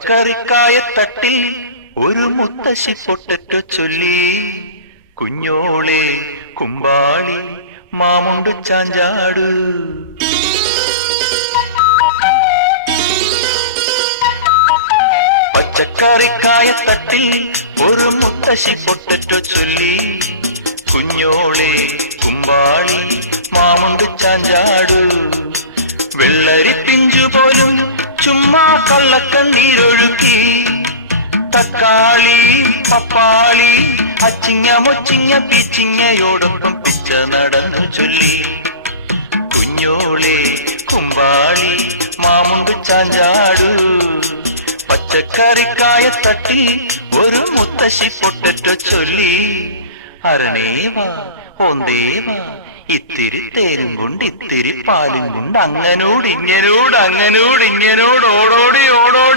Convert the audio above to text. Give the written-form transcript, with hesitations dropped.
പച്ചക്കറിക്കായത്തട്ടിൽ ഒരു മുത്തശ്ശി പൊട്ടറ്റോ ചൊല്ലി. കുഞ്ഞോളെ കുമ്പാളി മാമുണ്ടു ചാഞ്ചാടു. പച്ചക്കറിക്കായത്തട്ടിൽ ഒരു മുത്തശ്ശി പൊട്ടറ്റോ ചൊല്ലി. കുഞ്ഞോളെ കുമ്പാളി മാമുണ്ടു ചാഞ്ചാടു. വെള്ളരി പിഞ്ചു പോലും ചുമ്മാ കള്ളക്കണ്ണീരൊഴുക്കി. തക്കാളി പപ്പാളി അച്ചിങ്ങ മൊച്ചിങ്ങ പീച്ചിങ്ങയോടൊപ്പം പിച്ച നടന്നു ചൊല്ലി. കുഞ്ഞോളെ കുമ്പാളി മാമുണ്ടു ചാഞ്ചാടു. പച്ചക്കറിക്കായത്തട്ടിൽ ഒരു മുത്തശ്ശി പൊട്ടറ്റോ ചൊല്ലി. അരണേവാ ഓന്തേവാ ഇത്തിരി തേരും കൊണ്ട് ഇത്തിരി പാലും കൊണ്ട് അങ്ങനോട് ഇങ്ങനോട് ഓടോടി ഓടോടി